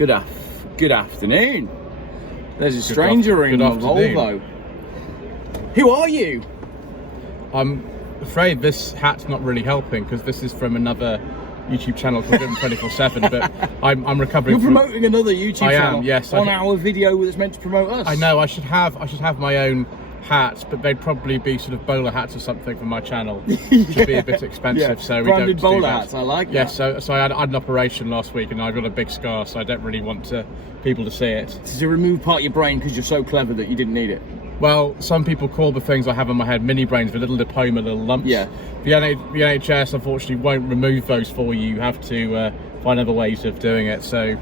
Good afternoon. There's a stranger in my Volvo. Who are you? I'm afraid this hat's not really helping because this is from another YouTube channel called 24/7. But I'm recovering. You're promoting another YouTube channel. I am, yes. On our video that's meant to promote us. I know. I should have my own hats, but they'd probably be sort of bowler hats or something for my channel. Which would be a bit expensive, so we branded don't do bowler that. hats. I like that. Yes. So I had an operation last week, and I got a big scar, so I don't really want people to see it. To remove part of your brain because you're so clever that you didn't need it. Well, some people call the things I have on my head mini brains with little lipoma, little lumps. Yeah. The NHS unfortunately won't remove those for you. You have to find other ways of doing it. So,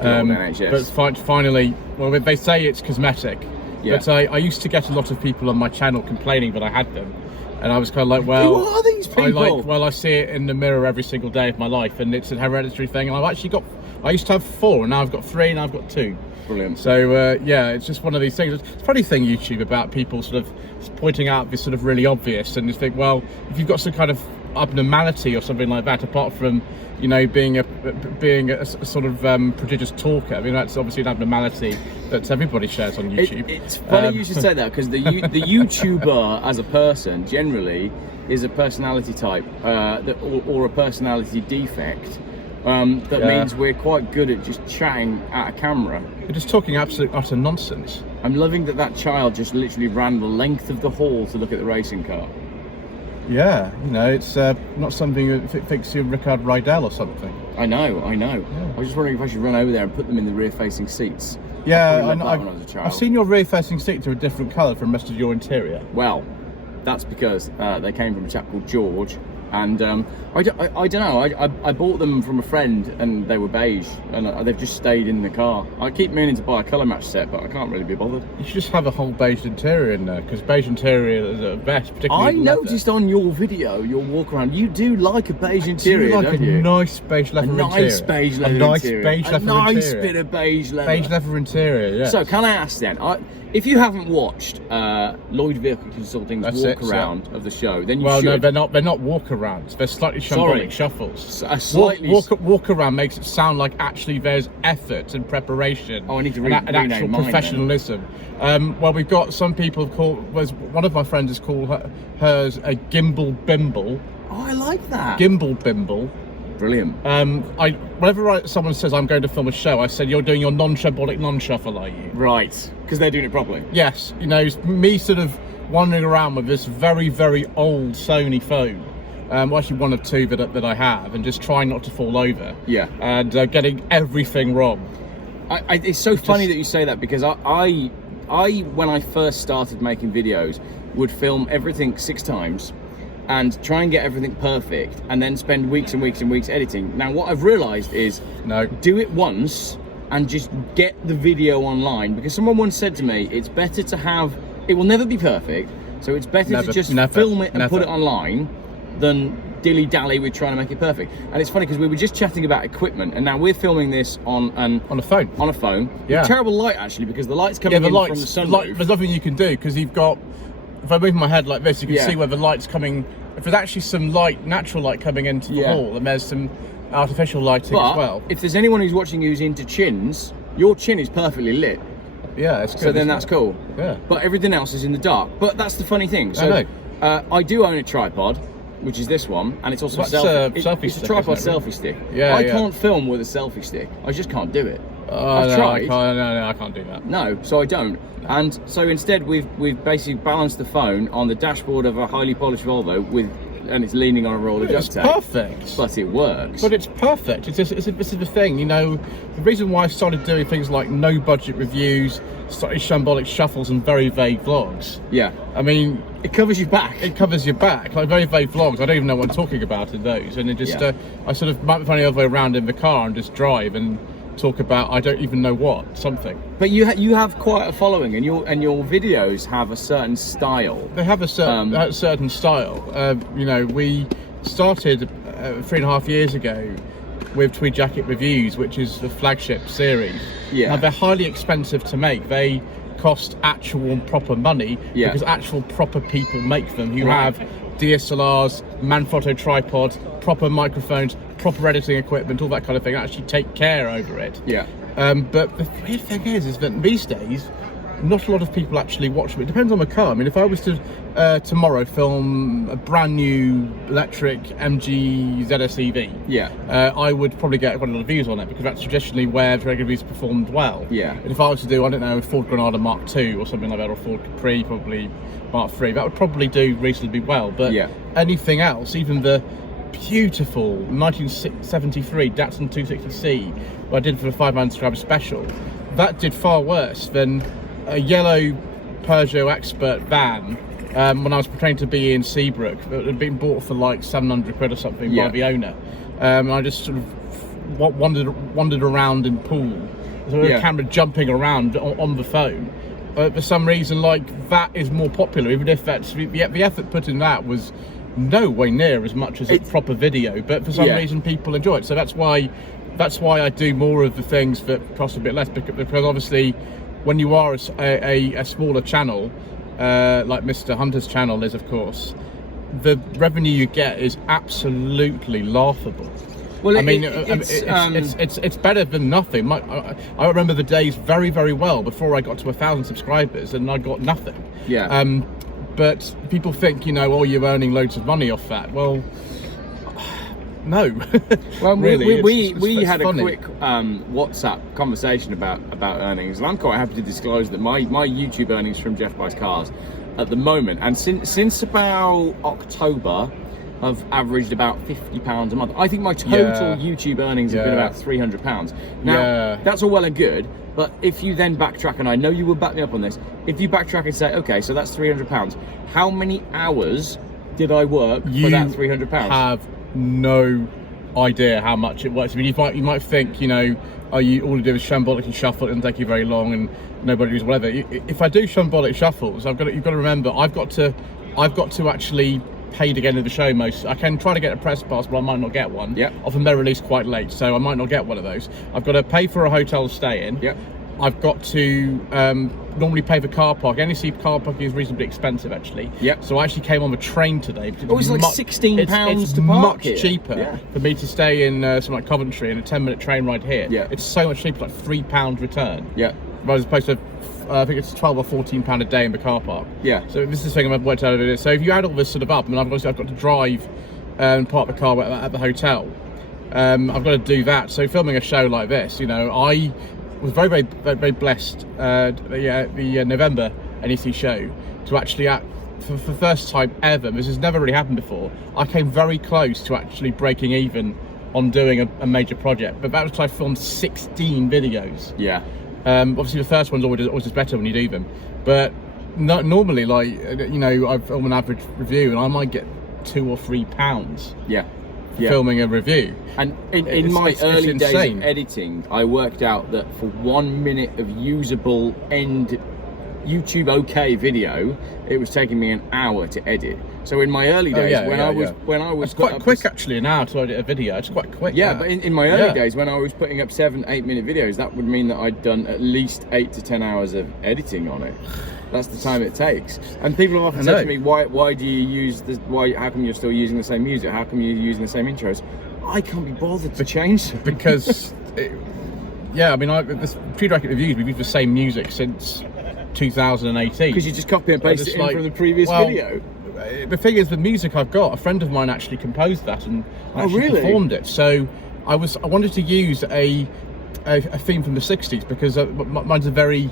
but finally, well, they say it's cosmetic. Yeah. But I used to get a lot of people on my channel complaining that I had them, and I was kind of like, well, who are these people? I see it in the mirror every single day of my life, and it's a hereditary thing. And I used to have 4, and now I've got 3, and I've got 2. Brilliant. So yeah, it's just one of these things. It's a funny thing, YouTube, about people sort of pointing out this sort of really obvious, and you think, well, if you've got some kind of abnormality or something like that, apart from, you know, being a sort of prodigious talker, I mean, that's obviously an abnormality that everybody shares on YouTube. It's funny you should say that, because the YouTuber as a person generally is a personality type or a personality defect. That means we're quite good at just chatting at a camera. You're just talking absolute utter nonsense. I'm loving that child just literally ran the length of the hall to look at the racing car. Yeah, you know, it's not something you thinks you're Rickard Rydell or something. I know. Yeah. I was just wondering if I should run over there and put them in the rear-facing seats. Yeah, I've seen your rear-facing seats are a different colour from the rest of your interior. Well, that's because they came from a chap called George. And I don't know, I bought them from a friend and they were beige, and they've just stayed in the car. I keep meaning to buy a colour match set, but I can't really be bothered. You should just have a whole beige interior in there, because beige interior is the best, particularly I noticed on your video, your walk around, you do like a beige interior, don't you? Nice beige leather interior. A nice beige leather interior. A nice bit of beige leather. Beige leather interior, yeah. So can I ask then, if you haven't watched Lloyd Vehicle Consulting's walk around of the show, then you should. Well, no, they're not walk arounds. They're slightly shambolic shuffles. Walk around makes it sound like actually there's effort and preparation. Oh, I need to and actual professionalism. Well, we've got some people one of my friends has called hers a gimbal bimble. Oh, I like that. Gimbal bimble. Brilliant. Whenever someone says I'm going to film a show, I said, you're doing your non-shambolic non-shuffle, are you? Right, because they're doing it properly. Yes, you know, me sort of wandering around with this very, very old Sony phone, well, actually one of 2 that I have, and just trying not to fall over. Yeah. And getting everything wrong. It's so funny that you say that, because I when I first started making videos, would film everything 6 times and try and get everything perfect, and then spend weeks and weeks and weeks editing. Now, what I've realised is, do it once and just get the video online, because someone once said to me, it's better to have, it will never be perfect, so it's better to just film it and put it online than dilly-dally with trying to make it perfect. And it's funny, because we were just chatting about equipment, and now we're filming this on a phone. On a phone. Yeah. Terrible light, actually, because the light's coming in from the sunroof. There's nothing you can do, because you've got, if I move my head like this, you can see where the light's coming. If there's actually some light, natural light coming into the hall, and there's some artificial lighting as well. If there's anyone who's watching who's into chins, your chin is perfectly lit. Yeah, it's good. So then that's cool. Yeah. But everything else is in the dark. But that's the funny thing. So I do own a tripod, which is this one, and it's also a selfie stick. It's a tripod selfie stick. Yeah, I can't film with a selfie stick. I just can't do it. I've tried. I can't do that. No, so I don't. And so instead, we've basically balanced the phone on the dashboard of a highly polished Volvo and it's leaning on a roll of duct tape. It's perfect. But it works. But it's perfect. This is the thing, you know, the reason why I started doing things like no budget reviews, slightly shambolic shuffles, and very vague vlogs. Yeah. I mean, it covers your back. It covers your back. Like very vague vlogs, I don't even know what I'm talking about in those. And it just, I sort of might be funny the other way around in the car and just drive and talk about I don't even know what, something. But you have quite a following, and your videos have a certain style. They have a certain style. You know, we started 3.5 years ago with Tweed Jacket Reviews, which is the flagship series. Yeah. Now, they're highly expensive to make. They cost actual and proper money because actual proper people make them who have DSLRs, Manfrotto tripod, proper microphones, proper editing equipment, all that kind of thing, actually take care over it. Yeah. But the weird thing is that these days, not a lot of people actually watch them. It depends on the car. I mean, if I was to tomorrow film a brand new electric MG ZS EV, Yeah. I would probably get quite a lot of views on it, because that's traditionally where regular reviews performed well. Yeah. And if I was to do, I don't know, a Ford Granada Mark II or something like that, or Ford Capri, probably Mark III, that would probably do reasonably well. But Yeah. anything else, even the beautiful 1973 Datsun 260C, what I did for the 5-man subscriber special, that did far worse than a yellow Peugeot Expert van when I was pretending to be in Seabrook. It had been bought for like 700 quid or something by the owner. And I just sort of wandered around in pool, with the camera jumping around on the phone. But for some reason, like, that is more popular, even if that's the effort put in that was no way near as much as a proper video. But for some reason, people enjoy it. So that's why I do more of the things that cost a bit less, because obviously, when you are a smaller channel, like Mr. Hunter's channel is, of course, the revenue you get is absolutely laughable. Well, I mean, it's better than nothing. I remember the days very, very well before I got to 1,000 subscribers, and I got nothing. Yeah. But people think, oh, you're earning loads of money off that. Well, no. Well, really, we it's had funny. a quick WhatsApp conversation about earnings, and I'm quite happy to disclose that my YouTube earnings from Geoff Buys Cars at the moment, and since about October, I've averaged about £50 a month. I think my total YouTube earnings have been about £300. Now, that's all well and good, but if you then backtrack, and I know you will back me up on this, if you backtrack and say, okay, so that's £300, how many hours did I work for that £300? Have no idea how much it works. I mean, you might think, all you do is shambolic and shuffle, it doesn't take you very long, and nobody does whatever. If I do shambolic shuffles, you've got to remember, I've got to actually pay to get into the show. I can try to get a press pass, but I might not get one. Yeah. Often they're released quite late, so I might not get one of those. I've got to pay for a hotel to stay in. Yeah. I've got to normally pay for car park. NEC car parking is reasonably expensive, actually. Yep. So I actually came on the train today. It was like £16 it's to park much here. cheaper for me to stay in something like Coventry and a 10-minute train ride here. Yeah. It's so much cheaper, like £3 return. Yeah. As opposed to, I think it's £12 or £14 a day in the car park. Yeah. So this is the thing I've worked out of it. So if you add all this sort of up, I mean, I've got to drive and park the car at the hotel. I've got to do that. So filming a show like this, I was very, very, very, very blessed. The November NEC show to actually, for the first time ever, this has never really happened before, I came very close to actually breaking even on doing a major project. But that was I filmed 16 videos. Yeah. Obviously, the first one's always better when you do them, but normally, I film an average review, and I might get £2 or £3. Yeah. Filming a review. And in my early days insane. of editing, I worked out that for 1 minute of usable end YouTube OK video, it was taking me an hour to edit. So in my early days, when I was it's quite quick actually an hour to edit a video. It's quite quick. Yeah, but in my early days, when I was putting up 7-8 minute videos, that would mean that I'd done at least 8 to 10 hours of editing on it. That's the time it takes. And people have often said to me, why do you use this? How come you're still using the same music? How come you're using the same intros? I can't be bothered to change them. Because I mean, this pre-bracket reviews, we've used the same music since 2018. Because you just copy and paste it in from the previous video. The thing is, the music I've got, a friend of mine actually composed that and actually performed it. So I wanted to use a theme from the 60s, because mine's a very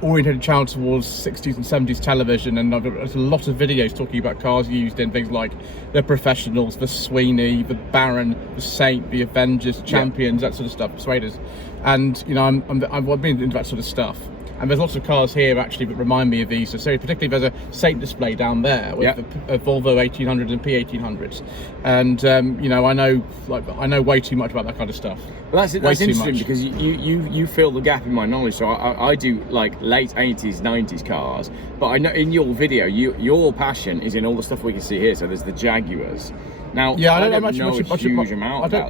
oriented channel towards 60s and 70s television, and I've got a lot of videos talking about cars used in things like the Professionals, the Sweeney, the Baron, the Saint, the Avengers, Champions, that sort of stuff, Persuaders. And I've been into that sort of stuff. And there's lots of cars here actually that remind me of these. So particularly there's a Saint display down there with the Volvo 1800s and P1800s. And I know way too much about that kind of stuff. Well, that's interesting, because you fill the gap in my knowledge. So I do like late 80s, 90s cars, but I know in your video, your passion is in all the stuff we can see here. So there's the Jaguars. Now, I don't know much about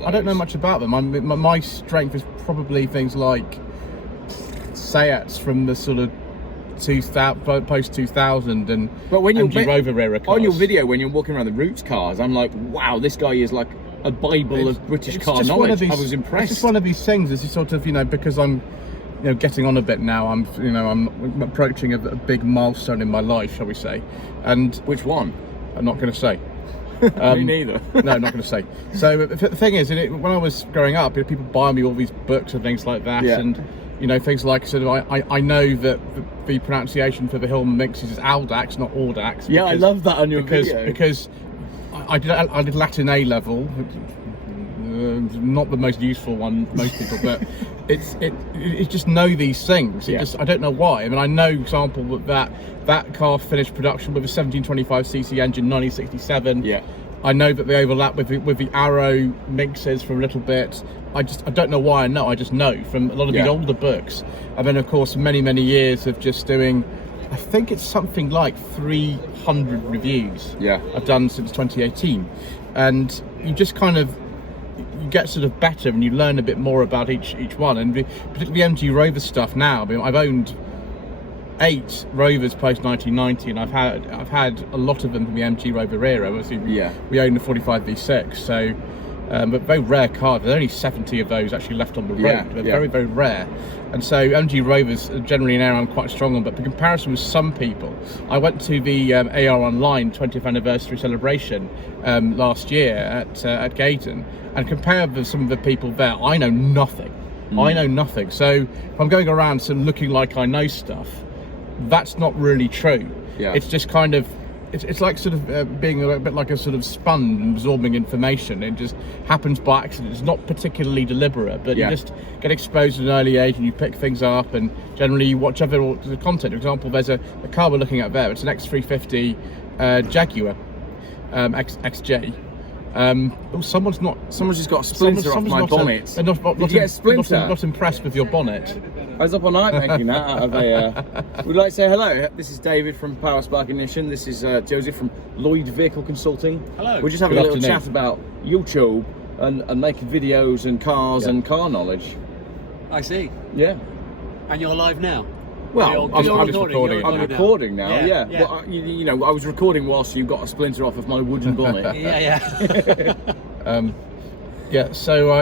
I don't know much about them. My strength is probably things like Seats from the sort of 2000, post 2000, and but when you're Rover era cars. On your video, when you're walking around the Roots cars, I'm like, wow, this guy is like a bible of British car just knowledge. I was impressed. It's just one of these things. It's just sort of, because I'm, getting on a bit now. I'm approaching a big milestone in my life, shall we say? And which one? I'm not going to say. Me neither. No, not going to say. So the thing is, when I was growing up, people buy me all these books and things like that, and things like sort of I know that the pronunciation for the Hillman mixes is Aldax, not Audax. Yeah, I love that on your video. Because I did Latin A level. Not the most useful one for most people, but it just know these things. I don't know why. I mean, I know, example, that car finished production with a 1725cc engine, 1967. Yeah. I know that they overlap with the Arrow mixes for a little bit. I don't know why I know. I just know from a lot of these older books, and then of course many years of just doing. I think it's something like 300 reviews. Yeah. I've done since 2018, and you just kind of. You get sort of better and you learn a bit more about each one, and particularly MG Rover stuff now. I mean, I've owned 8 Rovers post 1990, and I've had a lot of them from the MG Rover era. Obviously, we own the 45 V6, so but very rare cars. There's only 70 of those actually left on the road. They're very rare, and so MG Rovers are generally an area I'm quite strong on. But in comparison with some people, I went to the AR Online 20th anniversary celebration last year at Gaydon, and compared with some of the people there, I know nothing. I know nothing. So if I'm going around sort of looking like I know stuff, that's not really true. It's just kind of it's like sort of being a bit like a sort of sponge and absorbing information. It just happens by accident. It's not particularly deliberate, but you just get exposed at an early age and you pick things up, and generally you watch other content. For example, there's a car we're looking at there. It's an X350 Jaguar XJ. Someone's just got a splinter off my bonnet. Did you get a splinter? Not impressed with your bonnet. I was up all night making that out of a... We'd like to say hello. This is David from Power Spark Ignition. This is Joseph from Lloyd Vehicle Consulting. Hello. We're just having a little chat about YouTube and making videos and cars and car knowledge. I see. Yeah. And you're live now? Well, I'm just recording. I'm recording now, yeah. Well, I was recording whilst you got a splinter off of my wooden bonnet. So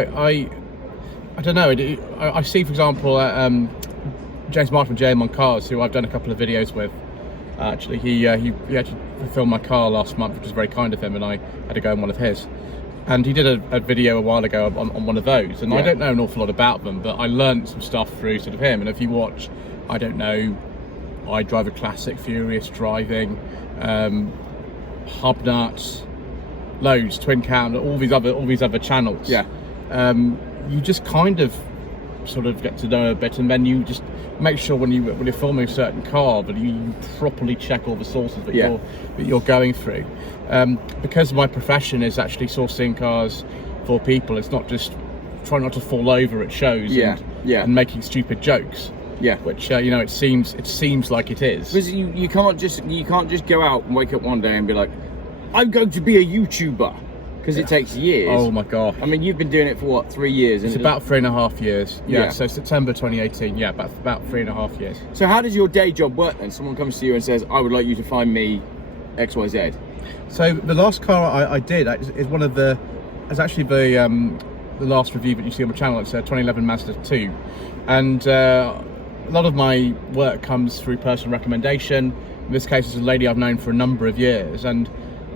I don't know. I see, for example, James Martin from JM on Cars, who I've done a couple of videos with. Actually, he actually filmed my car last month, which was very kind of him, and I had to go on one of his. And he did a video a while ago on one of those, and I don't know an awful lot about them, but I learned some stuff through sort of him. And if you watch, I don't know, I Drive a Classic, Furious Driving, Hub Nuts, loads, Twin Cam, all these other channels. You just kind of sort of get to know a bit, and then you just make sure when you're filming a certain car that you properly check all the sources that you're going through. Because my profession is actually sourcing cars for people, it's not just trying not to fall over at shows and making stupid jokes. Which it seems like it is. Because you can't just go out and wake up one day and be like, I'm going to be a YouTuber, because it takes years. Oh my god! I mean, you've been doing it for what, 3 years? It's about 3.5 years. So September 2018. Yeah, about 3.5 years. So how does your day job work then? Someone comes to you and says, I would like you to find me XYZ. So the last car I did is one of the. It's actually the last review that you see on my channel. It's a 2011 Mazda 2, and a lot of my work comes through personal recommendation. In this case, it's a lady I've known for a number of years, and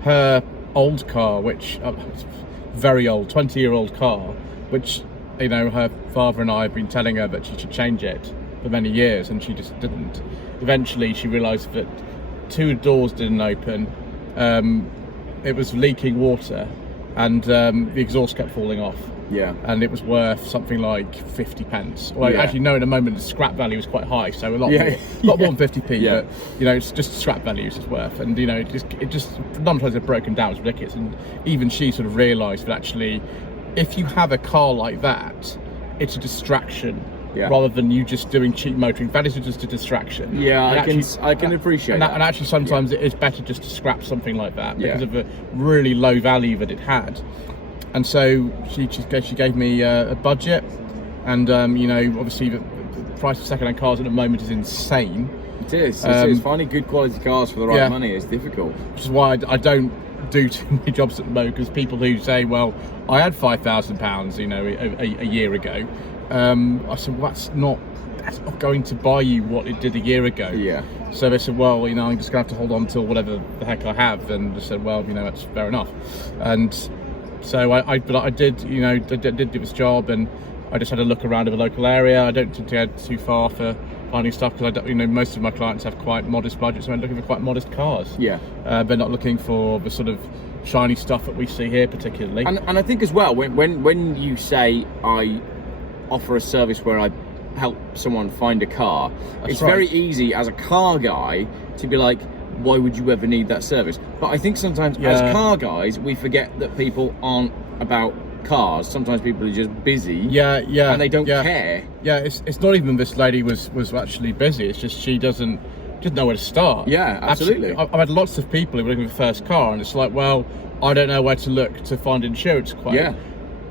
her old car, which very old, 20-year-old car, which her father and I have been telling her that she should change it for many years, and she just didn't. Eventually, she realised that 2 doors didn't open. It was leaking water, and the exhaust kept falling off. And it was worth something like 50 pence. Well, actually, no, in a moment the scrap value was quite high, so a lot more than 50p. But it's just scrap values it's worth, and it just sometimes it broken down. It's ridiculous, and even she sort of realised that actually, if you have a car like that, it's a distraction. Rather than you just doing cheap motoring, that is just a distraction. I can appreciate that. And actually, sometimes it is better just to scrap something like that because of the really low value that it had. And so she gave me a budget, and obviously the price of second-hand cars at the moment is insane. It is. Finding good quality cars for the right money is difficult. Which is why I don't do too many jobs at the moment, because people who say, well, I had £5,000, you know, a year ago. I said, well, that's not going to buy you what it did a year ago. Yeah. So they said, well, you know, I'm just going to have to hold on to whatever the heck I have. And I said, well, you know, that's fair enough. And so I did, you know, did do this job, and I just had a look around in the local area. I don't tend to go too far for finding stuff, because you know, most of my clients have quite modest budgets, so I'm looking for quite modest cars. Yeah. They're not looking for the sort of shiny stuff that we see here particularly. And I think as well, when you say I offer a service where I help someone find a car, it's right. very easy as a car guy to be like, why would you ever need that service? But I think sometimes as car guys, we forget that people aren't about cars. Sometimes people are just busy. Yeah, and they don't care. Yeah, it's not even this lady was actually busy. It's just she doesn't know where to start. Yeah, absolutely. I've had lots of people who are looking for the first car, and it's like, well, I don't know where to look to find insurance quote. Yeah.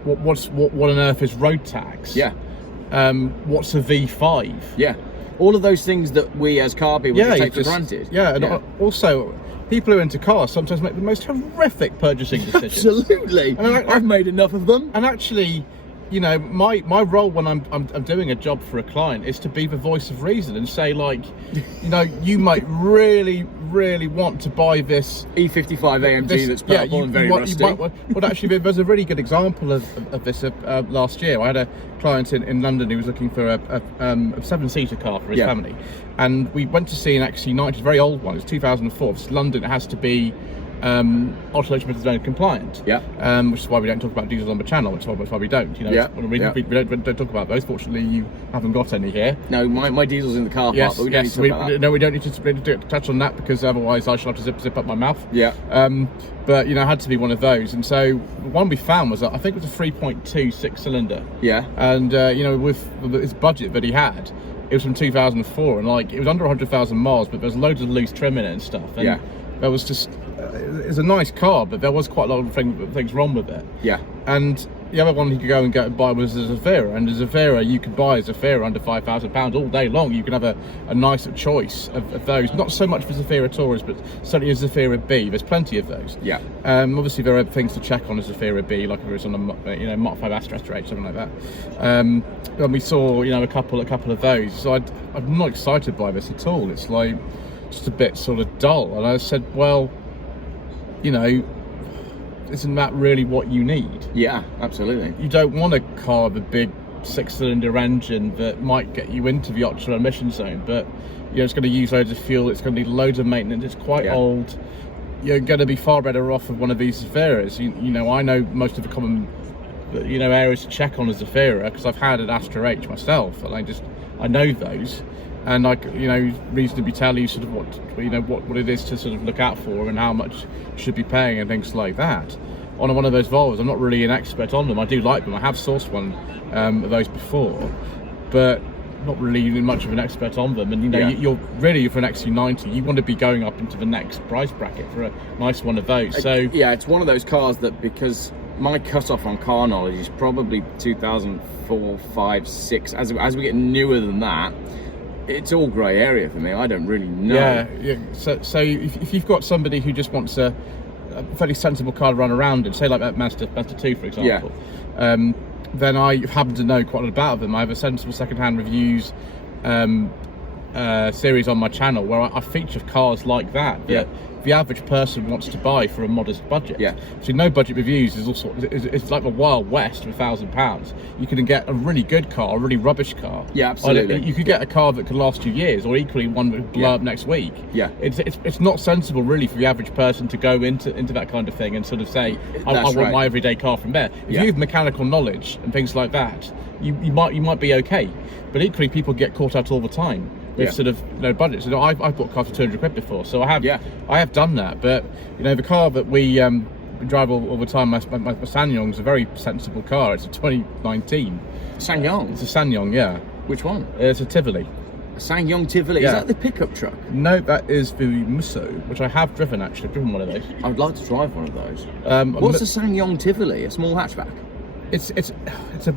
What on earth is road tax? Yeah. What's a V5? Yeah. All of those things that we as car people take for granted. Yeah, and also people who are into cars sometimes make the most horrific purchasing decisions. Absolutely. And I've made enough of them. And actually, you know, my role when I'm doing a job for a client is to be the voice of reason and say, like, you know, you might really want to buy this E55 AMG that's purple and very rusty. Well, actually, there's a really good example of this last year. I had a client in London who was looking for a 7-seater car for his family, and we went to see an XC90, it's a very old one. It's 2004. It's London. It has to be ultra-limited zone compliant. Yeah. Which is why we don't talk about diesels on the channel. Which is why we don't. You know, we don't talk about those. Fortunately, you haven't got any here. No, my diesel's in the car park, but we don't need to talk about that. No, we don't need to touch on that, because otherwise I shall have to zip up my mouth. Yeah. But you know, it had to be one of those. And so the one we found was, I think it was a 3.2 6-cylinder. Yeah. And you know, with his budget that he had, it was from 2004, and like it was under 100,000 miles, but there's loads of loose trim in it and stuff. And there was just it's a nice car, but there was quite a lot of things wrong with it. Yeah. And the other one he could go and buy was a Zafira, and a Zafira, you could buy a Zafira under £5,000 all day long. You can have a nicer choice of those. Not so much for Zafira Taurus, but certainly a Zafira B. There's plenty of those. Yeah. Obviously there are things to check on a Zafira B, like if it was on a Mark 5 Astra H, something like that. And we saw, you know, a couple of those. So I'm not excited by this at all. It's like just a bit sort of dull. And I said, well, you know, isn't that really what you need? Yeah, absolutely. You don't want a car with a big 6-cylinder engine that might get you into the ultra emission zone, but you know, it's going to use loads of fuel, it's going to need loads of maintenance, it's quite old. You're going to be far better off with one of these Zafiras. You know, I know most of the common, you know, areas to check on a Zafira, because I've had an Astra H myself, and I know those. And I, you know, reasonably tell you sort of what it is to sort of look out for, and how much you should be paying and things like that. On one of those Volvos, I'm not really an expert on them. I do like them. I have sourced one of those before, but not really much of an expert on them. And you know, you're really, for an XC90, you want to be going up into the next price bracket for a nice one of those. So yeah, it's one of those cars that, because my cutoff on car knowledge is probably 2004, 5, 6. As we get newer than that, it's all grey area for me. I don't really know. Yeah. So if you've got somebody who just wants a fairly sensible car to run around in, say like that Mazda 2, for example, then I happen to know quite a lot about them. I have a sensible second-hand reviews series on my channel where I feature cars like that the average person wants to buy for a modest budget. Yeah. So no budget reviews is also it's like the Wild West with £1,000. You can get a really good car, a really rubbish car. Yeah, absolutely. You could get a car that could last you years, or equally one that would blow up next week. Yeah. It's not sensible really for the average person to go into that kind of thing and sort of say, I want my everyday car from there. If you have mechanical knowledge and things like that, you might be okay. But equally, people get caught out all the time with sort of no budget. So I've bought cars for 200 quid before, so I have done that. But you know, the car that we drive all the time, my SsangYong, is a very sensible car. It's a 2019 SsangYong. It's a SsangYong, yeah. Which one? It's a Tivoli. A SsangYong Tivoli. Is that the pickup truck? No, that is the Musso, which I have driven actually. I've driven one of those. I'd like to drive one of those. What's a SsangYong Tivoli? A small hatchback? It's a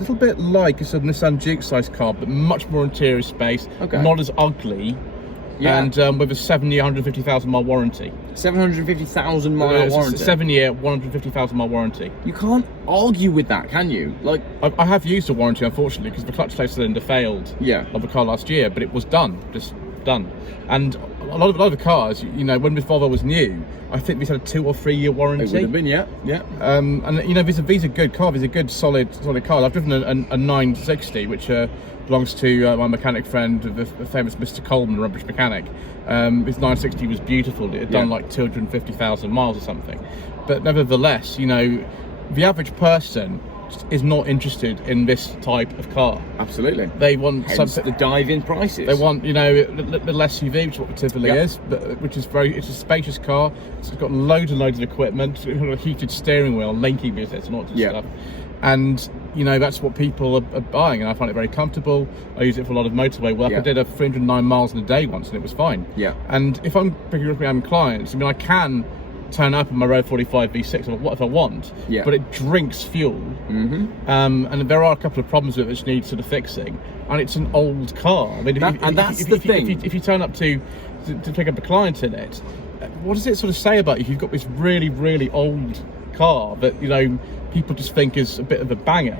little bit like a Nissan Juke size car, but much more interior space. Okay. Not as ugly, Yeah. And with a 7-year, 150,000 mile warranty. 750,000 mile warranty. 7-year, 150,000 mile warranty. You can't argue with that, can you? Like, I have used a warranty, unfortunately, because the clutch flow cylinder failed of a car last year, but it was done, just done. And a lot of the cars, you know, when this Volvo was new, I think these had a 2 or 3 year warranty. it would have been, yeah. And you know, these are good cars. These are good, solid cars. I've driven a 960, which belongs to my mechanic friend, the famous Mr. Coleman, rubbish mechanic. His 960 was beautiful. It had done like 250,000 miles or something. But nevertheless, you know, the average person is not interested in this type of car. Absolutely. They want Hence something. the dive-in prices. They want, you know, a little SUV, which is what it typically Yep. is, but which is it's a spacious car. It's got loads and loads of equipment. It's got a heated steering wheel, linking business, and all that stuff. And you know, that's what people are buying, and I find it very comfortable. I use it for a lot of motorway work. I did a 309 miles in a day once, and it was fine. Yeah. And if I'm picking up my clients, I mean, I can turn up in my Road 45 V6 or whatever I want, but it drinks fuel. And there are a couple of problems with it which need sort of fixing, and it's an old car. I mean, if you turn up to pick up a client in it, what does it sort of say about you if you've got this really, really old car that, you know, people just think is a bit of a banger?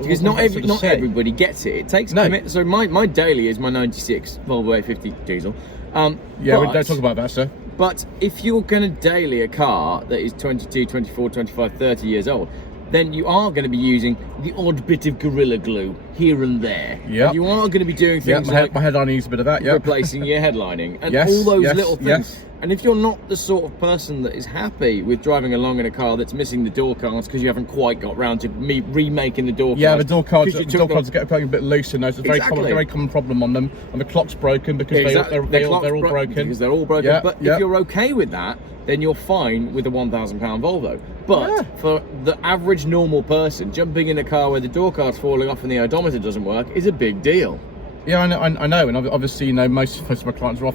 Because not everybody gets it. It takes so my daily is my 96 Volvo A50 diesel. We don't talk about that, sir. But if you're going to daily a car that is 22, 24, 25, 30 years old, then you are going to be using the odd bit of Gorilla Glue here and there. Yeah. You are going to be doing things like my headlining needs a bit of that. replacing your headlining and all those little things. Yes. And if you're not the sort of person that is happy with driving along in a car that's missing the door cards because you haven't quite got round to remaking the door cards. Yeah, the door cards get a bit loose in those. It's a very common problem on them. And the clock's broken because they're all broken. Because they're all broken. But if you're okay with that, then you're fine with a £1,000 Volvo. But for the average normal person, jumping in a car where the door card's falling off and the odometer doesn't work is a big deal. Yeah, I know, and obviously, you know, most of my clients are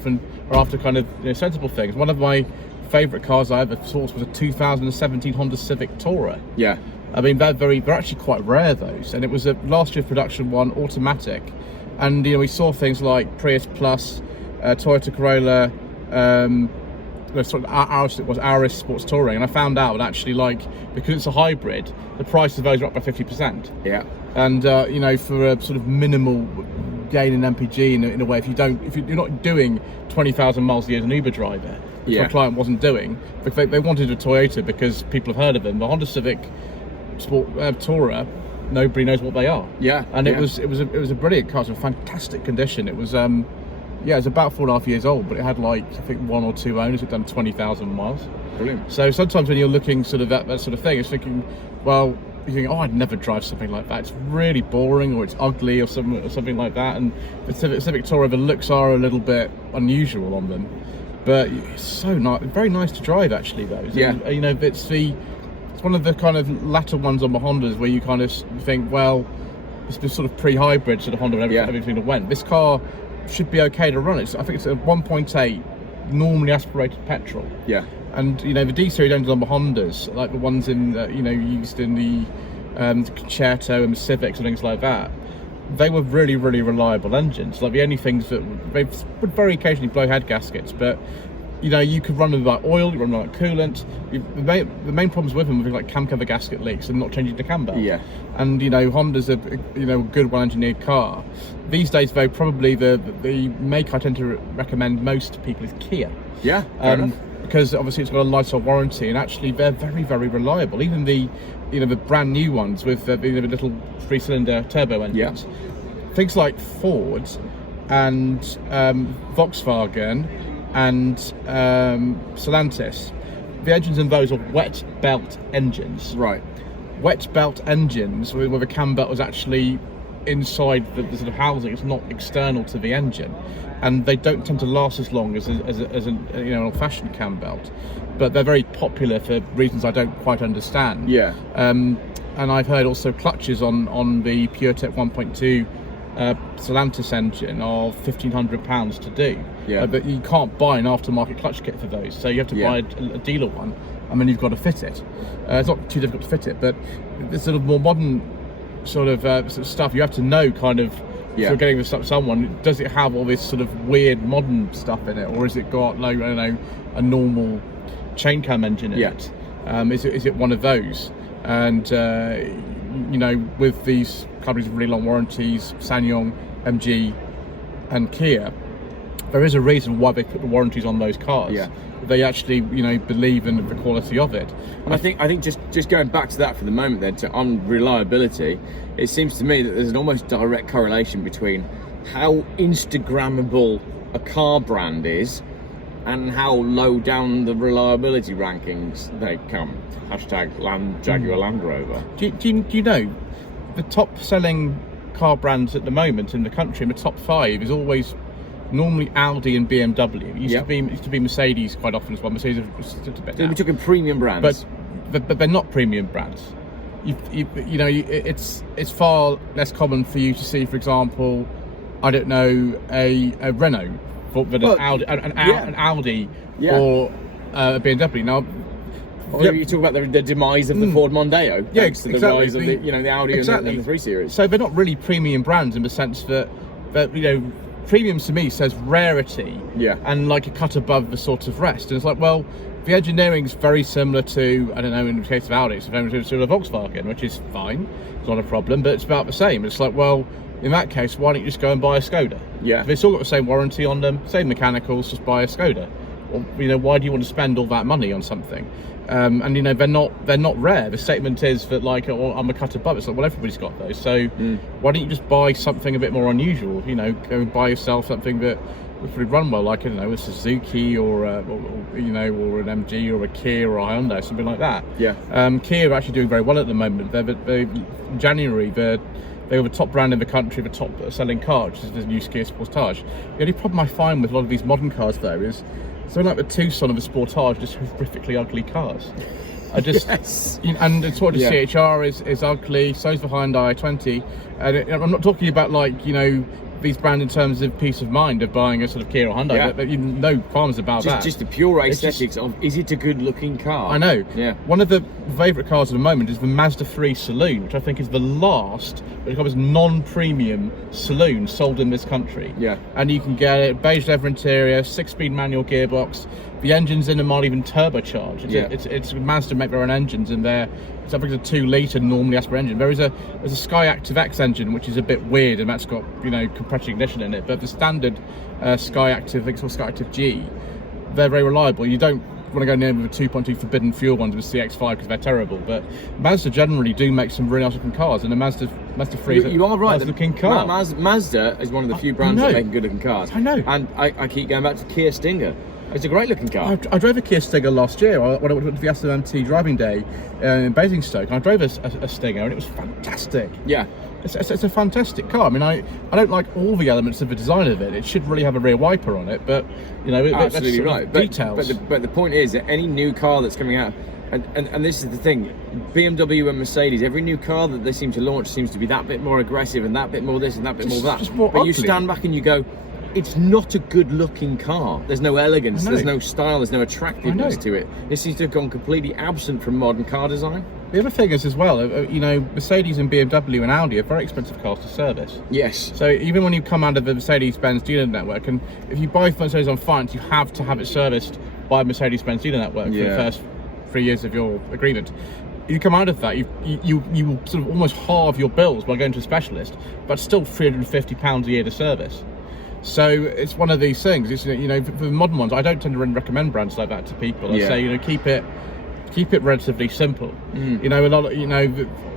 after kind of, you know, sensible things. One of my favourite cars I ever sourced was a 2017 Honda Civic Tourer. Yeah. I mean, they're actually quite rare, those, and it was a last year production one, automatic, and you know, we saw things like Prius Plus, Toyota Corolla, sort of Auris Sports Touring, and I found out that actually, like, because it's a hybrid, the price of those are up by 50%. Yeah. And you know, for a sort of minimal gain in MPG in a way, if you're not doing 20,000 miles a year as an Uber driver, which my client wasn't doing, because they wanted a Toyota because people have heard of them. The Honda Civic Sport Tourer, nobody knows what they are. Yeah. And it was a brilliant car. It was in fantastic condition. It was it was about 4.5 years old, but it had like, I think, 1 or 2 owners. It done 20,000 miles. Brilliant. So sometimes when you're looking sort of at that sort of thing, it's thinking, well, you think, oh, I'd never drive something like that. It's really boring, or it's ugly, or something like that. And the Civic Tourer, the looks are a little bit unusual on them, but it's so nice, very nice to drive actually. Those, and, you know, it's one of the kind of latter ones on the Hondas where you kind of think, well, it's this sort of pre-hybrid sort of Honda, and everything that went. This car should be okay to run. I think it's a 1.8 normally aspirated petrol. Yeah. And you know, the D series engines on the Hondas, like the ones in you know, used in the Concerto and the Civics and things like that, they were really, really reliable engines. Like the only things that they would very occasionally blow head gaskets, but you know, you could run them like oil, you run them like coolant. The main problems with them were like cam cover gasket leaks and not changing the cam belt. Yeah. And you know, Honda's a good, well-engineered car. These days, though, probably the make I tend to recommend most to people is Kia. Yeah. Fair enough. Because obviously it's got a lifetime warranty, and actually they're very, very reliable. Even the brand new ones with the little 3-cylinder turbo engines. Yeah. Things like Ford and Volkswagen and Stellantis, the engines in those are wet belt engines. Right. Wet belt engines where the cam belt was actually inside the sort of housing. It's not external to the engine, and they don't tend to last as long as an old-fashioned cam belt, but they're very popular for reasons I don't quite understand. Yeah. And I've heard also clutches on the PureTech 1.2 Stellantis engine of £1,500 to do. Yeah. But you can't buy an aftermarket clutch kit for those, so you have to buy a dealer one, and then you've got to fit it. It's not too difficult to fit it, but this sort of more modern sort of stuff, you have to know kind of if you're getting with someone, does it have all this sort of weird modern stuff in it, or has it got like, I don't know, a normal chain cam engine in it? Is it one of those? And you know, with these companies with really long warranties, SsangYong, MG, and Kia, there is a reason why they put the warranties on those cars. Yeah. They actually, you know, believe in the quality of it. And I think just going back to that for the moment then, on reliability, it seems to me that there's an almost direct correlation between how Instagrammable a car brand is and how low down the reliability rankings they come. Hashtag Jaguar Land Rover. Do you know, the top selling car brands at the moment in the country, in the top 5, is always normally Audi and BMW. It used to be Mercedes quite often as well. Mercedes is a bit now. We're talking premium brands, but they're not premium brands. It's far less common for you to see, for example, I don't know, a Renault, an Audi or a BMW. Now, you talk about the demise of the Ford Mondeo. Yeah, thanks to the rise of the Audi and the 3 Series. So they're not really premium brands in the sense that you know, premium to me says rarity, and like a cut above the sort of rest. And it's like, well, the engineering is very similar to, I don't know, in the case of Audi, it's very similar to Volkswagen, which is fine, it's not a problem, but it's about the same. It's like, well, in that case, why don't you just go and buy a Skoda? Yeah, they've still got the same warranty on them, same mechanicals, just buy a Skoda. Or, you know, why do you want to spend all that money on something? And you know, they're not rare. The statement is that, like, oh, I'm a cut above. It's like, well, everybody's got those, so why don't you just buy something a bit more unusual? You know, go and buy yourself something that would probably run well, like, I don't know, a Suzuki or you know, or an MG or a Kia or a Hyundai, something like that. Kia are actually doing very well at the moment. They in January they were the top brand in the country, the top selling car, which is the new Kia Sportage. The only problem I find with a lot of these modern cars though is something like the Tucson and the Sportage, just horrifically ugly cars. I just, you know, and it's what the CHR is ugly, so's the Hyundai i20. And I'm not talking about, like, you know, these brands in terms of peace of mind of buying a sort of Kia or Hyundai, but you know, qualms about that. Just the pure aesthetics of, is it a good looking car? I know. Yeah. One of the favourite cars at the moment is the Mazda 3 Saloon, which I think is the last, what it covers, non-premium saloon sold in this country. Yeah. And you can get it, beige leather interior, 6-speed manual gearbox. The engines in them aren't even turbocharged. It's Mazda make their own engines, and it's I think it's a 2-litre normally aspirated engine. There's a Sky Active X engine, which is a bit weird, and that's got, you know, compression ignition in it. But the standard Sky Active, I think it's called Sky Active G, they're very reliable. You don't want to go near with the 2.2 forbidden fuel ones with CX-5 because they're terrible. But Mazda generally do make some really nice looking cars, and the Mazda 3 is you are right. nice looking car. Mazda is one of the few brands that make good looking cars. I know. And I keep going back to Kia Stinger. It's a great looking car. I drove a Kia Stinger last year when I went to the SMT driving day in Basingstoke. I drove a Stinger and it was fantastic. Yeah. It's a fantastic car. I mean, I don't like all the elements of the design of it. It should really have a rear wiper on it, but, you know, absolutely right. Details. But the point is that any new car that's coming out, and this is the thing, BMW and Mercedes, every new car that they seem to launch seems to be that bit more aggressive and that bit more this and that bit more that. More but ugly. You stand back and you go, it's not a good looking car. There's no elegance, there's no style, there's no attractiveness to it. It seems to have gone completely absent from modern car design. The other thing is as well, you know, Mercedes and BMW and Audi are very expensive cars to service. Yes. So even when you come out of the Mercedes-Benz dealer network, and if you buy Mercedes on finance, you have to have it serviced by a Mercedes-Benz dealer network for the first 3 years of your agreement. You come out of that, you will sort of almost halve your bills by going to a specialist, but still £350 a year to service. So it's one of these things. It's, you know, for the modern ones, I don't tend to recommend brands like that to people. I say, you know, keep it relatively simple. You know, a lot of, you know,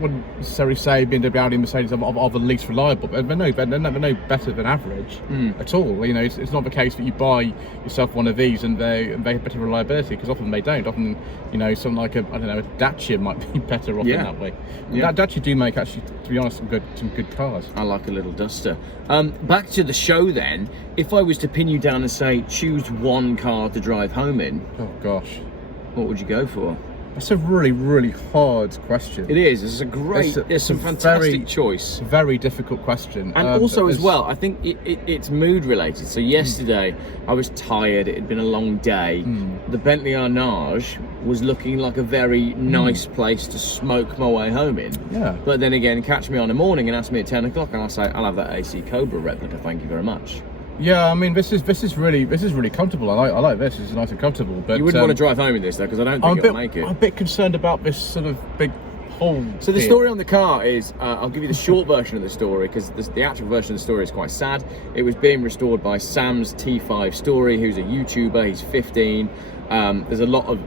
wouldn't necessarily say BMW, Audi, and Mercedes are the least reliable, but they're no better than average at all. You know, it's not the case that you buy yourself one of these and they have better reliability, because often they don't. Often, you know, something like a Dacia might be better off in that way. That Dacia do make, actually, to be honest, some good cars. I like a little Duster. Back to the show then. If I was to pin you down and say choose one car to drive home in, oh gosh, what would you go for? That's a really, really hard question. It is. It's some fantastic choice. Very difficult question. And also as well, I think it's mood related. So yesterday I was tired. It had been a long day. The Bentley Arnage was looking like a very nice place to smoke my way home in. Yeah. But then again, catch me on the morning and ask me at 10 o'clock, and I'll say, I'll have that AC Cobra replica, thank you very much. Yeah, I mean, this is really comfortable. I like this. It's nice and comfortable. But You wouldn't want to drive home in this though, because I don't think it'll make it. I'm a bit concerned about this sort of big hole. So the here. story on the car is, I'll give you the short version of the story, because the actual version of the story is quite sad. It was being restored by Sam's T5 Story, who's a YouTuber. He's 15. There's a lot of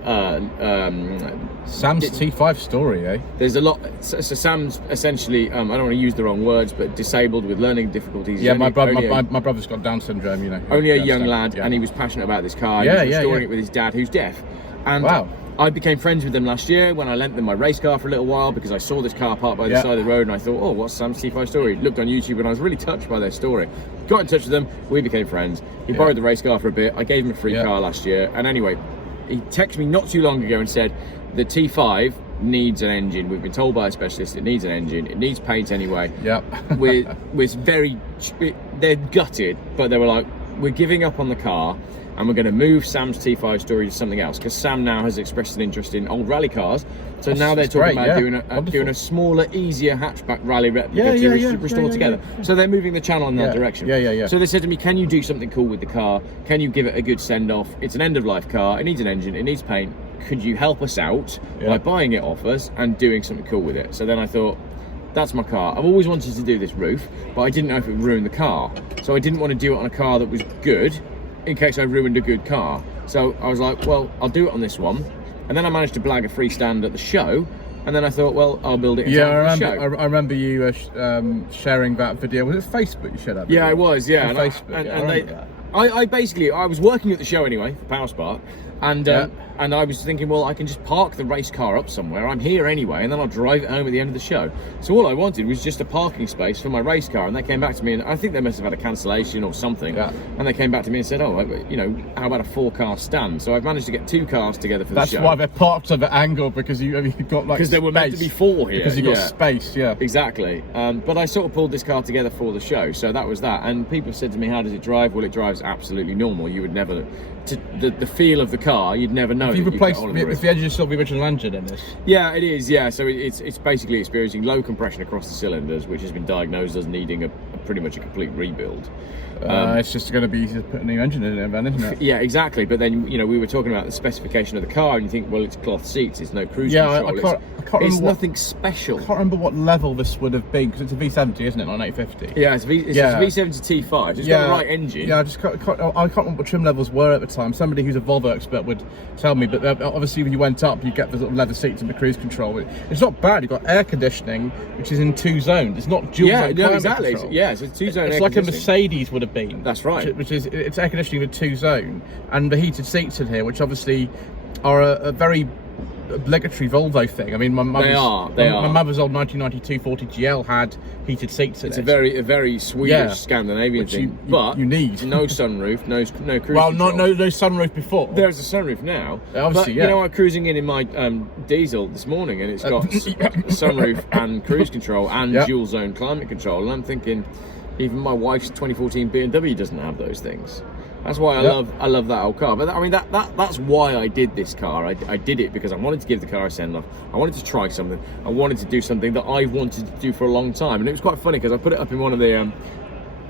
Sam's T5 Story, eh? There's a lot. So Sam's essentially, I don't want to use the wrong words, but disabled with learning difficulties. Yeah, my brother's got Down syndrome, you know. Only a young lad, yeah. and he was passionate about this car. Yeah, he was restoring it with his dad, who's deaf. And wow. I became friends with them last year when I lent them my race car for a little while, because I saw this car parked by the side of the road, and I thought, oh, what's Sam's T5 Story? Looked on YouTube, and I was really touched by their story. Got in touch with them. We became friends. He borrowed the race car for a bit. I gave him a free car last year, and anyway, he texted me not too long ago and said the T5 needs an engine. We've been told by a specialist it needs an engine. It needs paint anyway. Yep. They're gutted, but they were like, we're giving up on the car and we're going to move Sam's T5 Story to something else, because Sam now has expressed an interest in old rally cars. So now they're talking about doing a smaller, easier hatchback rally replica to restore together. So they're moving the channel in that direction. Yeah. So they said to me, can you do something cool with the car? Can you give it a good send-off? It's an end-of-life car. It needs an engine. It needs paint. Could you help us out by buying it off us and doing something cool with it? So then I thought, that's my car. I've always wanted to do this roof, but I didn't know if it would ruin the car. So I didn't want to do it on a car that was good, in case I ruined a good car. So I was like, well, I'll do it on this one. And then I managed to blag a free stand at the show. And then I thought, well, I'll build it in time for the show. I remember you sharing that video. Was it Facebook you shared that video? Yeah, it was, yeah. On Facebook. I was working at the show anyway, for Power Spark. And I was thinking, well, I can just park the race car up somewhere. I'm here anyway, and then I'll drive it home at the end of the show. So all I wanted was just a parking space for my race car, and they came back to me, and I think they must have had a cancellation or something. Yeah. And they came back to me and said, oh, you know, how about a 4-car stand? So I've managed to get 2 cars together for the show. That's why they're parked at the angle, because you've got like because there were meant to be 4 here. Because you've got space, yeah. Exactly. But I sort of pulled this car together for the show, so that was that. And people said to me, how does it drive? Well, it drives absolutely normal. You would never, the feel of the car, you'd never know. Have you replaced the engine, still the original engine in this? Yeah, it is. Yeah, so it's basically experiencing low compression across the cylinders, which has been diagnosed as needing pretty much a complete rebuild. It's just going to be easy to put a new engine in it, then, isn't it? Yeah, exactly. But then, you know, we were talking about the specification of the car, and you think, well, it's cloth seats, it's no cruise control. I can't it's remember nothing special. I can't remember what level this would have been, because it's a V70, isn't it, not an 850? Yeah, it's a V70 T5. So it's got the right engine. Yeah, I can't remember what trim levels were at the time. Somebody who's a Volvo expert would tell me, but obviously when you went up, you get the sort of leather seats and the cruise control. It's not bad. You've got air conditioning, which is in 2 zones. It's not dual zone exactly. control. Yeah, it's a 2-zone. It's like a Mercedes would have been. That's right. Which is, it's air conditioning with 2-zone, and the heated seats in here, which obviously are a very obligatory Volvo thing. I mean, my mother's old 1992 40 GL had heated seats in it. It's a very Swedish Scandinavian thing, but you need no sunroof, no cruise well, control. no sunroof before. There's a sunroof now. Obviously, but, you know, I'm cruising in my diesel this morning, and it's got sunroof and cruise control and dual zone climate control, and I'm thinking, even my wife's 2014 BMW doesn't have those things. That's why I love that old car. But I mean, that's why I did this car. I did it because I wanted to give the car a send off. I wanted to try something. I wanted to do something that I've wanted to do for a long time. And it was quite funny because I put it up in one of the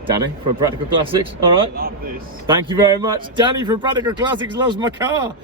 Danny from Practical Classics. All right. Love this. Thank you very much. Danny from Practical Classics loves my car.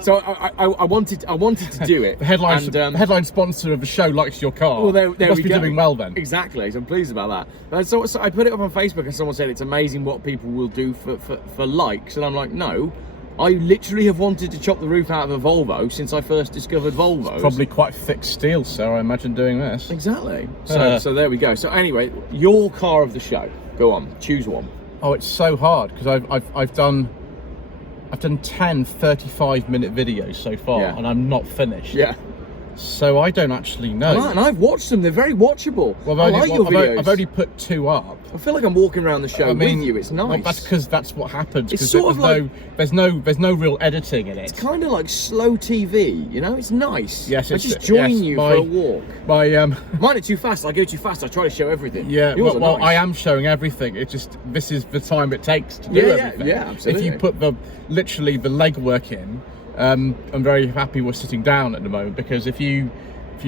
So I wanted to do it. The headline sponsor of the show likes your car. Well, there must we be go. doing well then. Exactly. So I'm pleased about that. So I put it up on Facebook, and someone said it's amazing what people will do for likes, and I'm like, no. I literally have wanted to chop the roof out of a Volvo since I first discovered Volvos. It's probably quite thick steel, so I imagine doing this. Exactly. So there we go. So anyway, your car of the show. Go on, choose one. Oh, it's so hard because I've done 10 35-minute videos so far, and I'm not finished. Yeah. So I don't actually know. And I've watched them. They're very watchable. Well, I like your videos. I've only put 2 up. I feel like I'm walking around the show with you. It's nice. Well, that's because that's what happens. It's sort of like there's no real editing in it. It's kind of like slow TV. You know, it's nice. Yes, I just join you for a walk. Mine are too fast. I go too fast. I try to show everything. Yeah. Yours Well, nice. I am showing everything. It's just this is the time it takes to do everything. Yeah, absolutely. If you put literally the legwork in. I'm very happy we're sitting down at the moment, because if you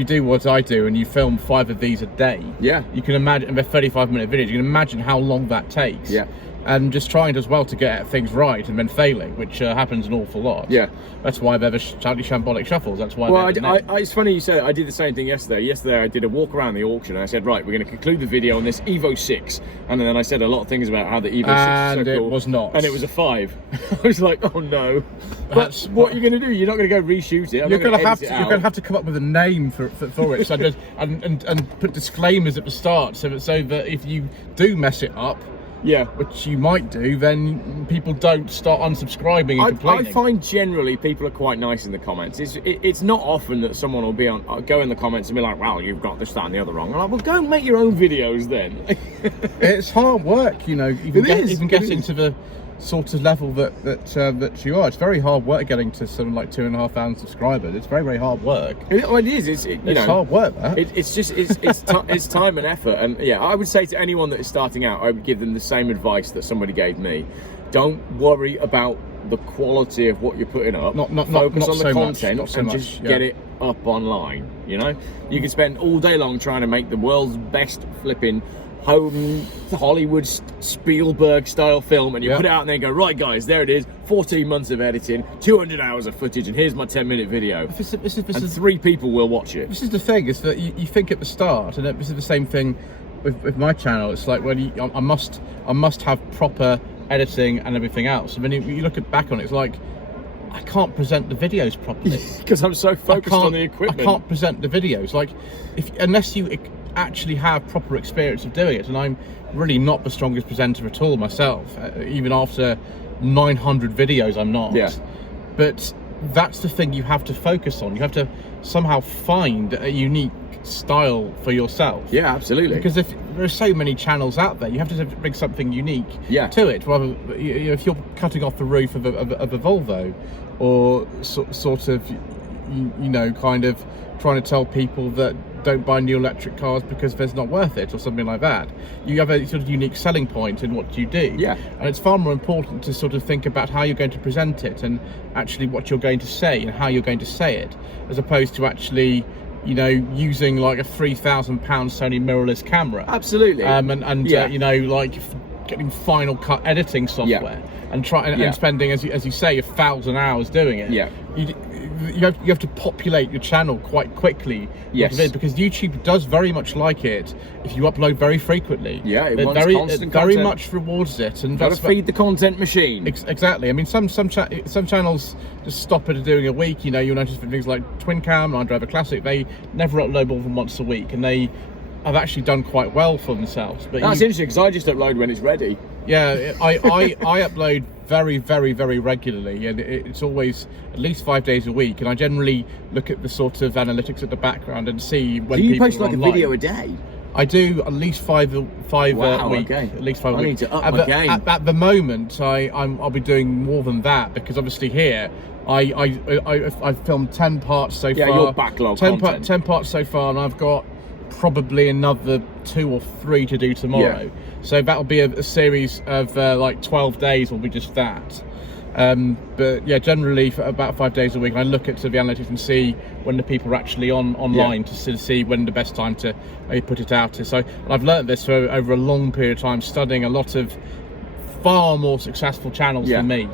do what I do and you film 5 of these a day, Yeah. you can imagine, they're 35-minute videos, you can imagine how long that takes. Yeah. And just trying as well to get things right and then failing, which happens an awful lot. Yeah. That's why they're the shambolic shuffles. That's why. Well, it's funny you say that. I did the same thing yesterday. Yesterday I did a walk around the auction and I said, right, we're going to conclude the video on this Evo 6. And then I said a lot of things about how the Evo 6 and is so it cool. was not. And it was a 5. I was like, oh no. But what are you going to do? You're not going to go reshoot it. You're going to have to come up with a name for it. So just, and put disclaimers at the start, so that if you do mess it up, yeah, which you might do, then people don't start unsubscribing and complaining. I find generally people are quite nice in the comments. It's not often that someone will go in the comments and be like, well, you've got this, that and the other wrong. And I'm like, well, go and make your own videos then. It's hard work, you know, even getting to the sort of level that you are. It's very hard work getting to something like 2,500 subscribers. It's very, very hard work. It is. It's hard work, that. It's time and effort. And yeah, I would say to anyone that is starting out, I would give them the same advice that somebody gave me. Don't worry about the quality of what you're putting up. Focus on the content and just get it up online. You know, you can spend all day long trying to make the world's best flipping home Hollywood Spielberg style film, and you put it out and then go, right guys, there it is, 14 months of editing, 200 hours of footage, and here's my 10-minute video. This is 3 people will watch it. This is the thing, is that you think at the start, and this is the same thing with my channel. It's like, well, I must have proper editing and everything else. And then you look back on it, it's like, I can't present the videos properly because I'm so focused on the equipment. I can't present the videos, like, unless you actually have proper experience of doing it. And I'm really not the strongest presenter at all myself, even after 900 videos I'm not. Yeah. But that's the thing you have to focus on. You have to somehow find a unique style for yourself. Yeah, absolutely. Because if there are so many channels out there, you have to bring something unique to it. Rather, if you're cutting off the roof of a Volvo, or sort of, kind of trying to tell people that don't buy new electric cars because it's not worth it, or something like that. You have a sort of unique selling point in what you do. Yeah. And it's far more important to sort of think about how you're going to present it, and actually what you're going to say and how you're going to say it, as opposed to actually, using like a £3,000 Sony mirrorless camera. Absolutely. Like getting Final Cut editing software and spending, as you say, 1,000 hours doing it. Yeah. You have to populate your channel quite quickly. Yes. Because YouTube does very much like it if you upload very frequently. Yeah, it very much rewards it, and got to feed the content machine. Exactly. I mean, some channels just stop it doing a week. You'll notice for things like Twin Cam and iDriver Classic, they never upload more than once a week, and they have actually done quite well for themselves. But that's interesting, because I just upload when it's ready. Yeah, I upload very, very, very regularly, and it's always at least 5 days a week. And I generally look at the sort of analytics at the background and see when people are post like online. a video a day? I do at least five a week. Okay. At least 5 a week. I need to up my game. At the moment, I'll be doing more than that, because obviously here I've filmed 10 parts so far. Yeah, your backlog 10 content. parts so far, and I've got probably another 2 or 3 to do tomorrow. Yeah. So that'll be a series of like 12 days will be just that. But yeah, generally for about 5 days a week, I look at the analytics and see when the people are actually online to sort of see when the best time to put it out is. So I've learned this over a long period of time, studying a lot of far more successful channels than me.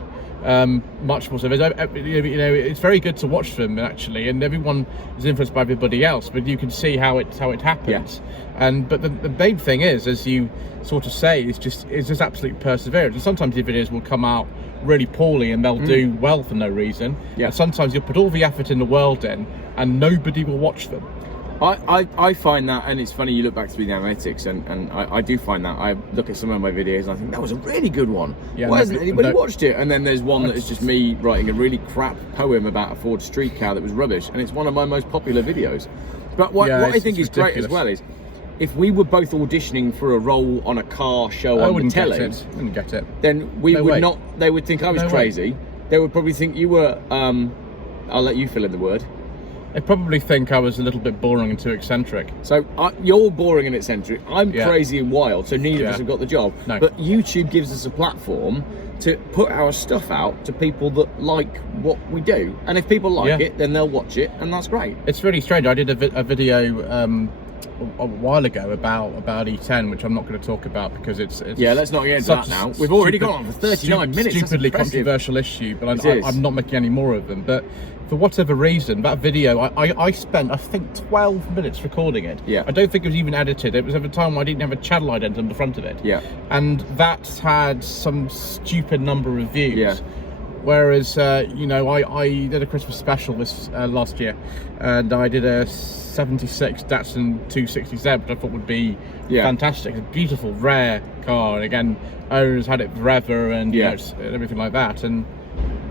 Much more so. It's very good to watch them actually, and everyone is influenced by everybody else, but you can see how it happens. But the main thing is, as you sort of say, is just absolute perseverance. And sometimes your videos will come out really poorly and they'll do well for no reason. Yeah. And sometimes you'll put all the effort in the world in and nobody will watch them. I find that, and it's funny, you look back to the analytics, and I do find that. I look at some of my videos and I think that was a really good one. Why hasn't anybody watched it? And then there's one that is just me writing a really crap poem about a Ford street car that was rubbish, and it's one of my most popular videos. But what I think is great as well is, if we were both auditioning for a role on a car show on the telly, wouldn't get it. Then they would think I was crazy. They would probably think you were, I'll let you fill in the word. They probably think I was a little bit boring and too eccentric. So you're boring and eccentric. I'm Yeah. crazy and wild, so neither of Yeah. us have got the job. No. But YouTube gives us a platform to put our stuff out to people that like what we do. And if people like Yeah. it, then they'll watch it, and that's great. It's really strange. I did a video a while ago about E10, which I'm not going to talk about because it's Yeah, let's not get into such that now. a We've already stupid- gone on for 39 minutes. That's Stupidly impressive. controversial issue, but It is. I'm not making any more of them. But for whatever reason, that video, I spent, I think, 12 minutes recording it. Yeah. I don't think it was even edited. It was at a time I didn't have a channel ident on the front of it. Yeah. And that had some stupid number of views. Yeah. Whereas, you know, I did a Christmas special this last year, and I did a 76 Datsun 260Z, which I thought would be fantastic. It's a beautiful, rare car, and again, owners had it forever, and you know, and everything like that, and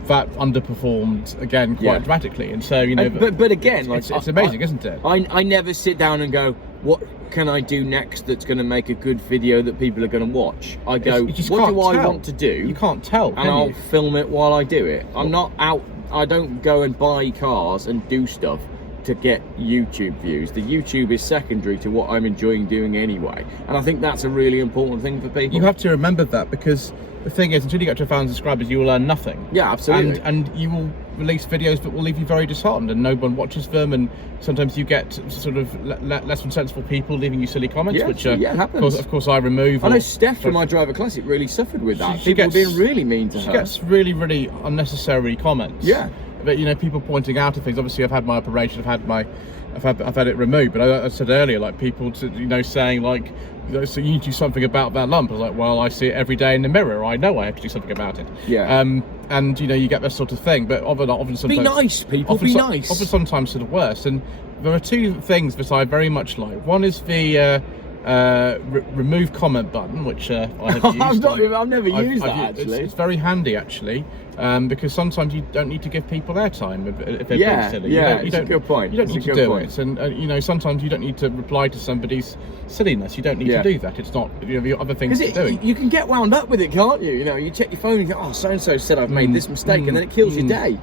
that underperformed again quite dramatically. And so, you know, but again, it's amazing, isn't it? I never sit down and go, what can I do next that's going to make a good video that people are going to watch? I go, You just what can't do I tell. want to do? You can't tell, And can I'll you? film it while I do it. I'm not out, I don't go and buy cars and do stuff to get YouTube views. The YouTube is secondary to what I'm enjoying doing anyway. And I think that's a really important thing for people. You have to remember that, because the thing is, until you get to 1,000 subscribers, you will earn nothing. Yeah, absolutely. And you will release videos that will leave you very disheartened, and no one watches them, and sometimes you get sort of less than sensible people leaving you silly comments, which it happens. of course I remove. I know or- Steph from My Driver Classic really suffered with that. She People gets- being really mean to She her. gets really unnecessary comments. Yeah. But you know, people pointing out to things. Obviously, I've had my operation. I've had it removed. But I said earlier, like, people saying like, so you need to do something about that lump. I was like, well, I see it every day in the mirror. I know I have to do something about it. Yeah. And you know, you get that sort of thing. But often sometimes Be nice, people. Be nice. Often sometimes sort of worse. And there are two things that I very much like. One is the remove comment button, which I have used. I've never used that, actually. It's very handy, actually, because sometimes you don't need to give people airtime if they're being silly. It's a good point. You don't It's a need to good do point. it, and you know, sometimes you don't need to reply to somebody's silliness. You don't need to do that. It's not, you know, the other things you're doing. You can get wound up with it, can't you? You know, you check your phone and go, oh, so-and-so said I've made this mistake, and then it kills your day.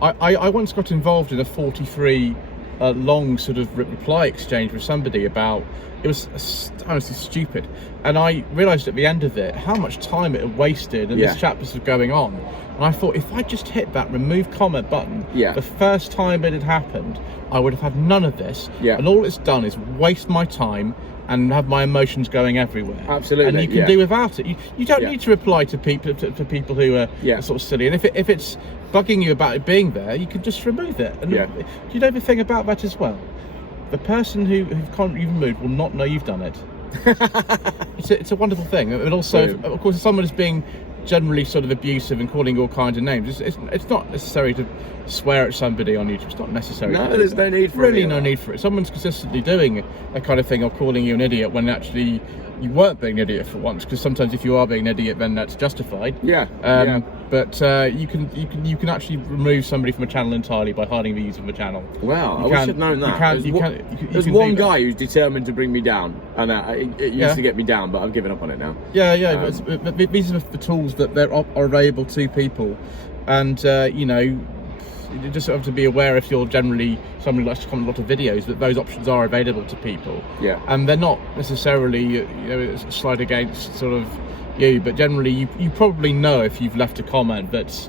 I once got involved in a 43 long sort of reply exchange with somebody about, it was honestly stupid, and I realised at the end of it how much time it had wasted, and this chat was going on, and I thought, if I just hit that remove comment button the first time it had happened, I would have had none of this, and all it's done is waste my time and have my emotions going everywhere. Absolutely. And you can do without it. You don't need to reply to people who are sort of silly. And if it's bugging you about it being there, you can just remove it. And do you know the thing about that as well? The person who you've removed will not know you've done it. It's a wonderful thing. And also, of course, if someone is being generally sort of abusive and calling all kinds of names, it's not necessary to swear at somebody on YouTube. It's not necessary. No, there's no need for it. Really no need for it. Someone's consistently doing that kind of thing, or calling you an idiot when actually you weren't being an idiot for once, because sometimes if you are being an idiot, then that's justified. But you can actually remove somebody from a channel entirely by hiding the use of a channel. Wow, I wish I'd known that. There's one guy who's determined to bring me down, and it used to get me down, but I've given up on it now. But these are the tools that are available to people, and you know, you just have to be aware, if you're generally somebody who likes to comment a lot of videos, that those options are available to people. And they're not necessarily, you know, slide against sort of you, but generally you probably know if you've left a comment that's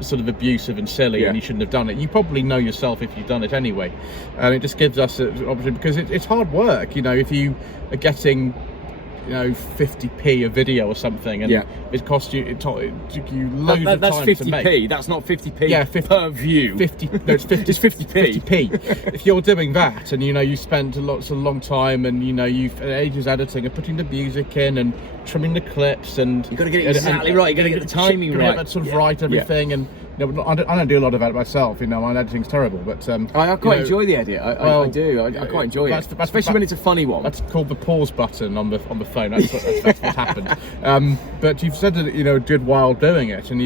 sort of abusive and silly and you shouldn't have done it. You probably know yourself if you've done it anyway, and it just gives us an opportunity, because it's hard work, you know, if you are getting, you know, 50p a video or something, and it cost you, it took you loads of That's time 50p. to make. That's not 50p. Yeah, 50 per view. 50. No, it's 50. It's 50p. 50p. If you're doing that, and you know, you spent a long time, and you know, you've ages editing and putting the music in and trimming the clips, and You've got to get it exactly right. You've got to get the timing right. That sort of right, everything, and you know, I don't do a lot of that myself. You know, my editing's terrible, but I quite enjoy the edit. I do. I quite enjoy it, especially when it's a funny one. That's called the pause button on the phone. That's what happened. But you've said that, you know, a good while doing it, and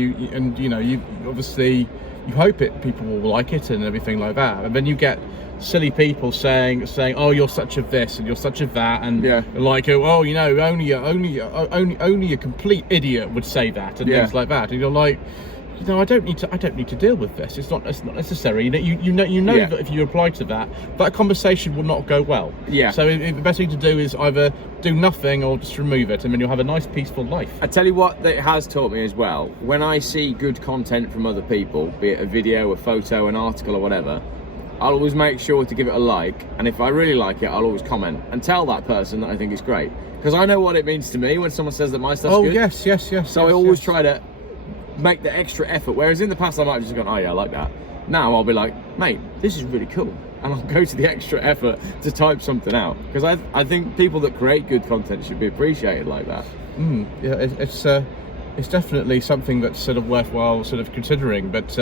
you know, you obviously, you hope people will like it and everything like that, and then you get silly people saying, oh, you're such a this and you're such a that, and like, oh, you know, only a complete idiot would say that, and things like that, and you're like, I don't need to deal with this. It's not necessary. You know Yeah. that if you reply to that conversation will not go well. Yeah. So the best thing to do is either do nothing or just remove it, and then you'll have a nice peaceful life. I tell you what, that it has taught me as well. When I see good content from other people, be it a video, a photo, an article, or whatever, I'll always make sure to give it a like, and if I really like it, I'll always comment and tell that person that I think it's great, because I know what it means to me when someone says that my stuff's good. Yes. So I always try to make the extra effort, whereas in the past I might have just gone, oh yeah, I like that. Now I'll be like, mate, this is really cool, and I'll go to the extra effort to type something out, because I think people that create good content should be appreciated like that. Yeah, it's definitely something that's sort of worthwhile sort of considering, but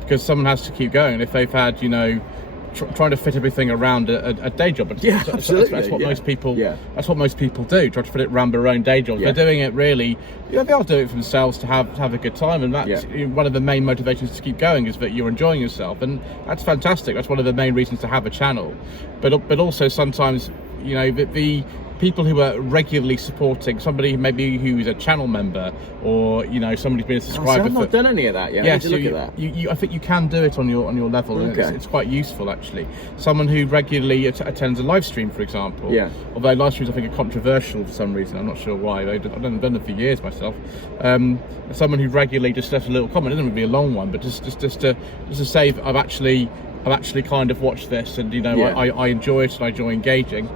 because someone has to keep going. If they've had, trying to fit everything around a day job, Yeah, absolutely. That's what most people. Yeah. That's what most people do. Try to fit it around their own day jobs. Yeah. They're doing it really. They are doing it for themselves to have a good time, and that's one of the main motivations to keep going, is that you're enjoying yourself, and that's fantastic. That's one of the main reasons to have a channel. But also sometimes, the people who are regularly supporting somebody, maybe who's a channel member, or somebody's been a subscriber. I've not done any of that yet. Yeah, so so look at that. I think you can do it on your level, and Okay. it's quite useful actually. Someone who regularly attends a live stream, for example. Yeah. Although live streams I think are controversial for some reason. I'm not sure why. I've done them for years myself. Someone who regularly just left a little comment. It doesn't be a long one, but just to say that I've actually kind of watched this, and I enjoy it, and I enjoy engaging.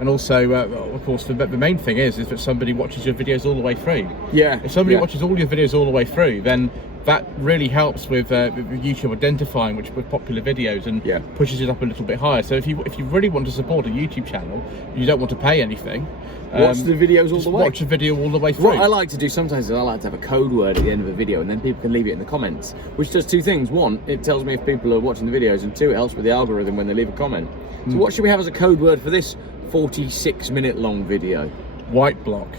And also, of course, the main thing is that somebody watches your videos all the way through. Yeah. If somebody watches all your videos all the way through, then that really helps with YouTube identifying which were popular videos, and pushes it up a little bit higher. So if you really want to support a YouTube channel, you don't want to pay anything. Watch the videos all the way. Watch a video all the way through. What I like to do sometimes is I like to have a code word at the end of a video, and then people can leave it in the comments, which does two things. One, it tells me if people are watching the videos, and two, it helps with the algorithm when they leave a comment. So what should we have as a code word for this 46-minute long video? White block.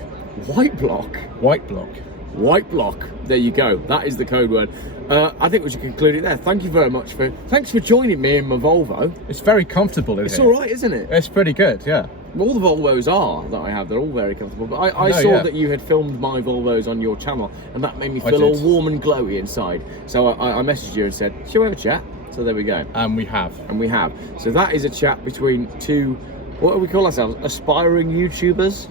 White block? White block. White block. There you go. That is the code word. I think we should conclude it there. Thank you very much thanks for joining me in my Volvo. It's very comfortable in here. It's all right, isn't it? It's pretty good, yeah. All the Volvos are that I have. They're all very comfortable. But I saw that you had filmed my Volvos on your channel, and that made me feel all warm and glowy inside. So I messaged you and said, shall we have a chat? So there we go. And we have. So that is a chat between two, what do we call ourselves? Aspiring YouTubers?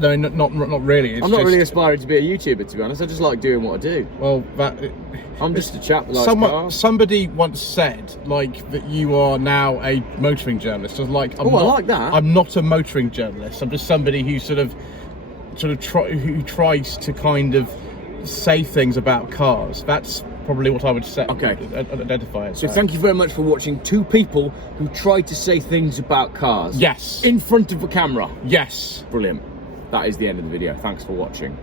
No, not really. I'm not really aspiring to be a YouTuber, to be honest. I just like doing what I do. Well, I'm just a chap that likes cars. Somebody once said, that you are now a motoring journalist. I was like, I like that. I'm not a motoring journalist. I'm just somebody who who tries to kind of say things about cars. That's probably what I would say. Okay. Identify it. So thank you very much for watching two people who try to say things about cars. Yes. In front of a camera. Yes. Brilliant. That is the end of the video. Thanks for watching.